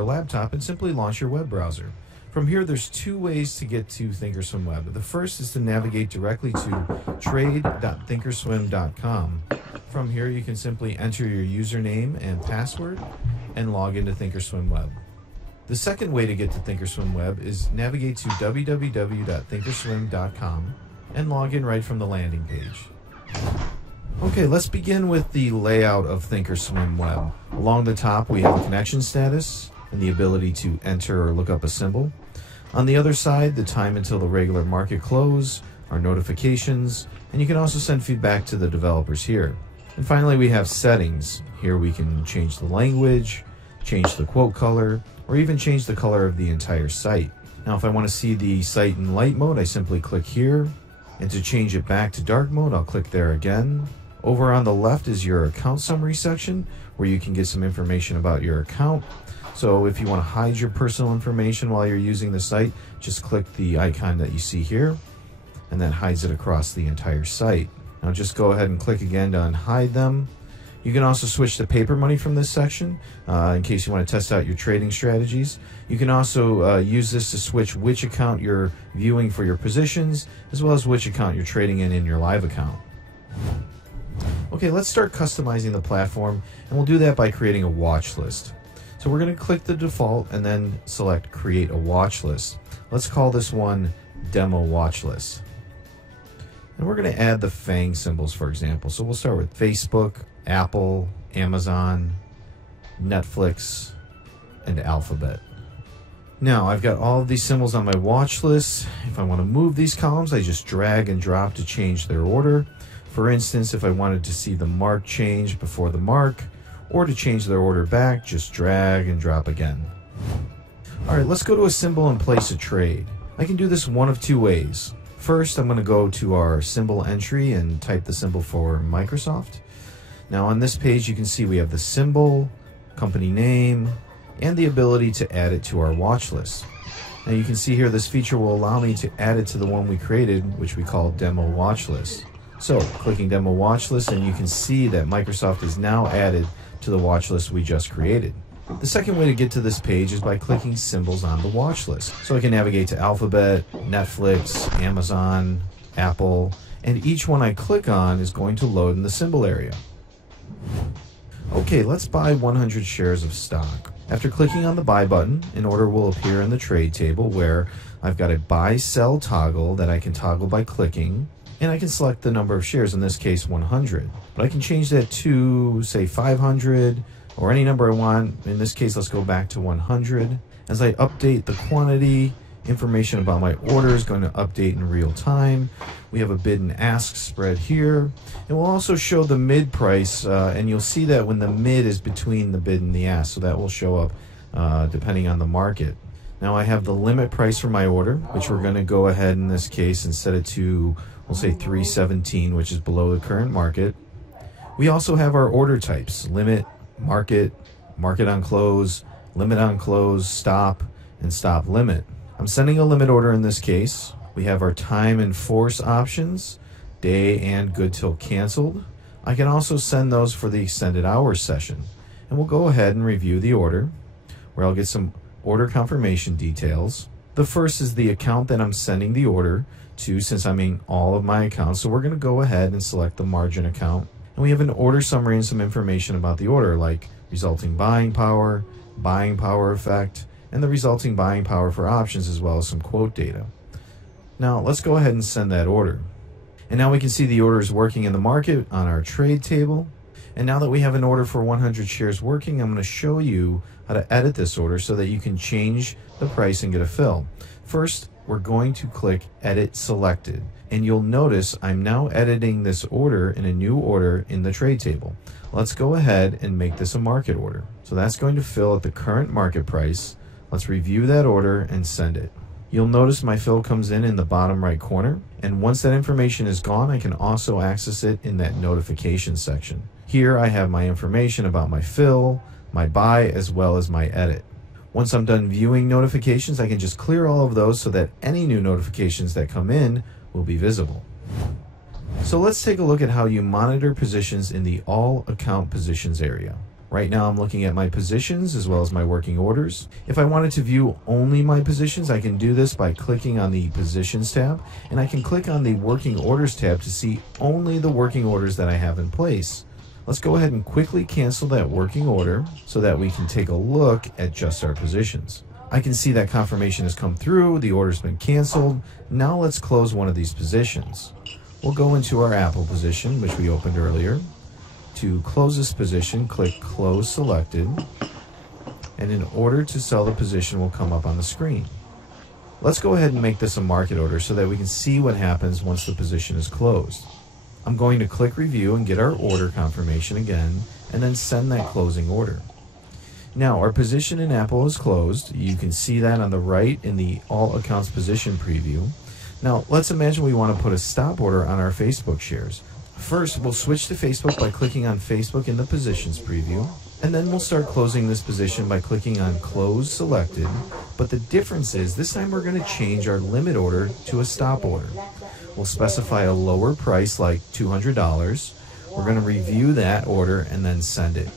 your laptop and simply launch your web browser. From here, there's two ways to get to Thinkorswim Web. The first is to navigate directly to trade.thinkorswim.com. From here, you can simply enter your username and password and log into Thinkorswim Web. The second way to get to Thinkorswim Web is navigate to www.thinkorswim.com and log in right from the landing page. Okay, let's begin with the layout of Thinkorswim Web. Along the top, we have a connection status and the ability to enter or look up a symbol. On the other side, the time until the regular market close, our notifications, and you can also send feedback to the developers here. And finally, we have settings. Here we can change the language, change the quote color, or even change the color of the entire site. Now, if I want to see the site in light mode, I simply click here. And to change it back to dark mode, I'll click there again. Over on the left is your account summary section, where you can get some information about your account. So if you want to hide your personal information while you're using the site, just click the icon that you see here, and that hides it across the entire site. Now just go ahead and click again to unhide them. You can also switch to paper money from this section in case you want to test out your trading strategies. You can also use this to switch which account you're viewing for your positions, as well as which account you're trading in your live account. Okay, let's start customizing the platform, and we'll do that by creating a watch list. So we're going to click the default and then select Create a Watch List. Let's call this one Demo Watch List. And we're going to add the FANG symbols, for example. So we'll start with Facebook, Apple, Amazon, Netflix, and Alphabet. Now I've got all of these symbols on my watch list. If I want to move these columns, I just drag and drop to change their order. For instance, if I wanted to see the mark change before the mark, or to change their order back, just drag and drop again. Alright, let's go to a symbol and place a trade. I can do this one of two ways. First, I'm going to go to our symbol entry and type the symbol for Microsoft. Now on this page you can see we have the symbol, company name, and the ability to add it to our watch list. Now you can see here this feature will allow me to add it to the one we created, which we call Demo Watch List. So clicking Demo Watch List, and you can see that Microsoft is now added to the watch list we just created. The second way to get to this page is by clicking symbols on the watch list. So I can navigate to Alphabet, Netflix, Amazon, Apple, and each one I click on is going to load in the symbol area. Okay, let's buy 100 shares of stock. After clicking on the buy button, an order will appear in the trade table where I've got a buy-sell toggle that I can toggle by clicking, and I can select the number of shares, in this case 100. But I can change that to, say, 500, or any number I want. In this case, let's go back to 100. As I update the quantity, information about my order is going to update in real time. We have a bid and ask spread here. It will also show the mid price, and you'll see that when the mid is between the bid and the ask, so that will show up depending on the market. Now I have the limit price for my order, which we're going to go ahead in this case and set it to, we'll say 317, which is below the current market. We also have our order types: limit, market, market on close, limit on close, stop, and stop limit. I'm sending a limit order in this case. We have our time and force options, day and good till canceled. I can also send those for the extended hours session. And we'll go ahead and review the order, where I'll get some order confirmation details. The first is the account that I'm sending the order to, since I'm in all of my accounts. So we're going to go ahead and select the margin account. And we have an order summary and some information about the order, like resulting buying power effect, and the resulting buying power for options, as well as some quote data. Now let's go ahead and send that order. And now we can see the order is working in the market on our trade table. And now that we have an order for 100 shares working, I'm going to show you how to edit this order so that you can change the price and get a fill. First, we're going to click Edit Selected. And you'll notice I'm now editing this order in a new order in the trade table. Let's go ahead and make this a market order. So that's going to fill at the current market price. Let's review that order and send it. You'll notice my fill comes in the bottom right corner, and once that information is gone, I can also access it in that notification section. Here I have my information about my fill, my buy, as well as my edit. Once I'm done viewing notifications, I can just clear all of those so that any new notifications that come in will be visible. So let's take a look at how you monitor positions in the All Account Positions area. Right now I'm looking at my positions as well as my working orders. If I wanted to view only my positions, I can do this by clicking on the Positions tab, and I can click on the Working Orders tab to see only the working orders that I have in place. Let's go ahead and quickly cancel that working order so that we can take a look at just our positions. I can see that confirmation has come through, the order's been canceled. Now let's close one of these positions. We'll go into our Apple position, which we opened earlier. To close this position, click Close Selected, and an order to sell the position will come up on the screen. Let's go ahead and make this a market order so that we can see what happens once the position is closed. I'm going to click Review and get our order confirmation again, and then send that closing order. Now, our position in Apple is closed. You can see that on the right in the All Accounts Position preview. Now, let's imagine we want to put a stop order on our Facebook shares. First, we'll switch to Facebook by clicking on Facebook in the Positions preview, and then we'll start closing this position by clicking on Close Selected. But the difference is, this time we're going to change our limit order to a stop order. We'll specify a lower price like $200. We're going to review that order and then send it.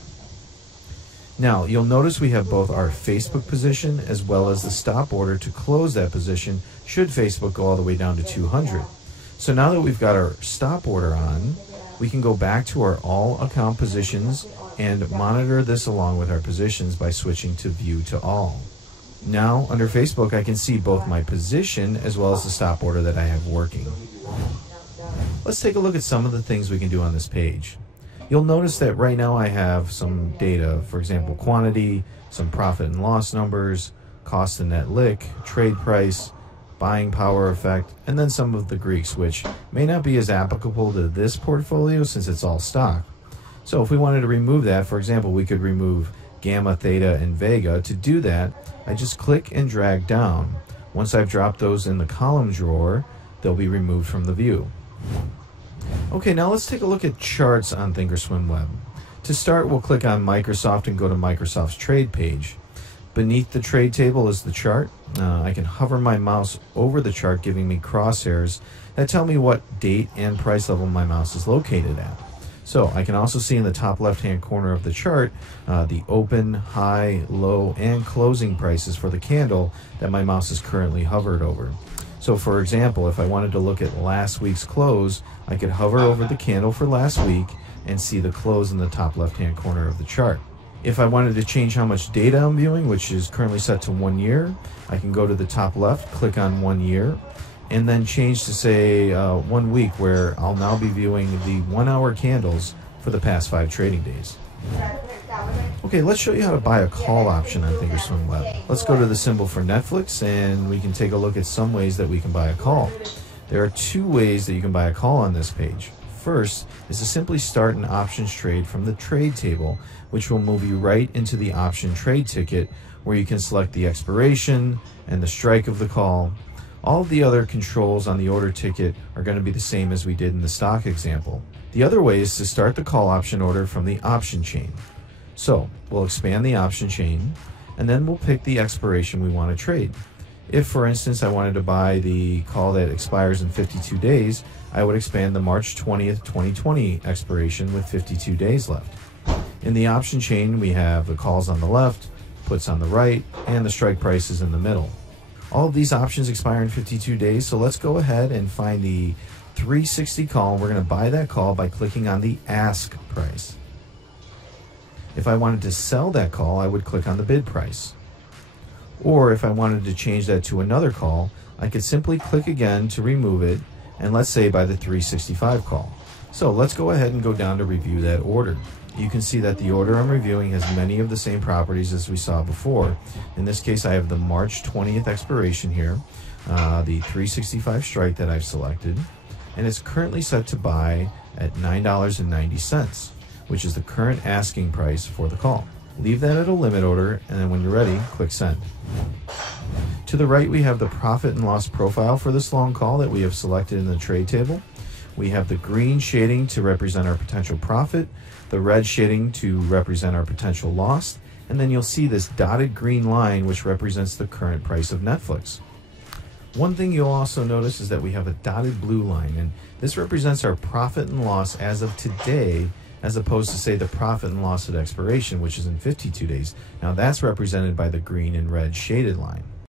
Now, you'll notice we have both our Facebook position as well as the stop order to close that position should Facebook go all the way down to 200. So now that we've got our stop order on, we can go back to our all account positions and monitor this along with our positions by switching to View to All. Now, under Facebook, I can see both my position as well as the stop order that I have working. Let's take a look at some of the things we can do on this page. You'll notice that right now I have some data, for example, quantity, some profit and loss numbers, cost and net lick, trade price, buying power effect, and then some of the Greeks, which may not be as applicable to this portfolio since it's all stock. So if we wanted to remove that, for example, we could remove gamma, theta, and vega. To do that, I just click and drag down. Once I've dropped those in the column drawer, they'll be removed from the view. Okay, now let's take a look at charts on Thinkorswim Web. To start, we'll click on Microsoft and go to Microsoft's trade page. Beneath the trade table is the chart. I can hover my mouse over the chart, giving me crosshairs that tell me what date and price level my mouse is located at. So I can also see in the top left-hand corner of the chart the open, high, low, and closing prices for the candle that my mouse is currently hovered over. So for example, if I wanted to look at last week's close, I could hover over the candle for last week and see the close in the top left-hand corner of the chart. If I wanted to change how much data I'm viewing, which is currently set to 1 year, I can go to the top left, click on 1 year, and then change to say 1 week, where I'll now be viewing the 1 hour candles for the past 5 trading days. Okay, let's show you how to buy a call option on Thinkorswim Web. Let's go to the symbol for Netflix and we can take a look at some ways that we can buy a call. There are 2 ways that you can buy a call on this page. First is to simply start an options trade from the trade table, which will move you right into the option trade ticket, where you can select the expiration and the strike of the call. All of the other controls on the order ticket are going to be the same as we did in the stock example. The other way is to start the call option order from the option chain. So we'll expand the option chain, and then we'll pick the expiration we want to trade. If, for instance, I wanted to buy the call that expires in 52 days, I would expand the March 20th, 2020 expiration with 52 days left. In the option chain, we have the calls on the left, puts on the right, and the strike prices in the middle. All of these options expire in 52 days, so let's go ahead and find the 360 call. We're going to buy that call by clicking on the ask price. If I wanted to sell that call, I would click on the bid price. Or if I wanted to change that to another call, I could simply click again to remove it, and let's say by the 365 call. So let's go ahead and go down to review that order. You can see that the order I'm reviewing has many of the same properties as we saw before. In this case, I have the March 20th expiration here, the 365 strike that I've selected, and it's currently set to buy at $9.90, which is the current asking price for the call. Leave that at a limit order, and then when you're ready, click send. To the right, we have the profit and loss profile for this long call that we have selected in the trade table. We have the green shading to represent our potential profit, the red shading to represent our potential loss, and then you'll see this dotted green line which represents the current price of Netflix. One thing you'll also notice is that we have a dotted blue line, and this represents our profit and loss as of today as opposed to, say, the profit and loss at expiration, which is in 52 days. Now that's represented by the green and red shaded line.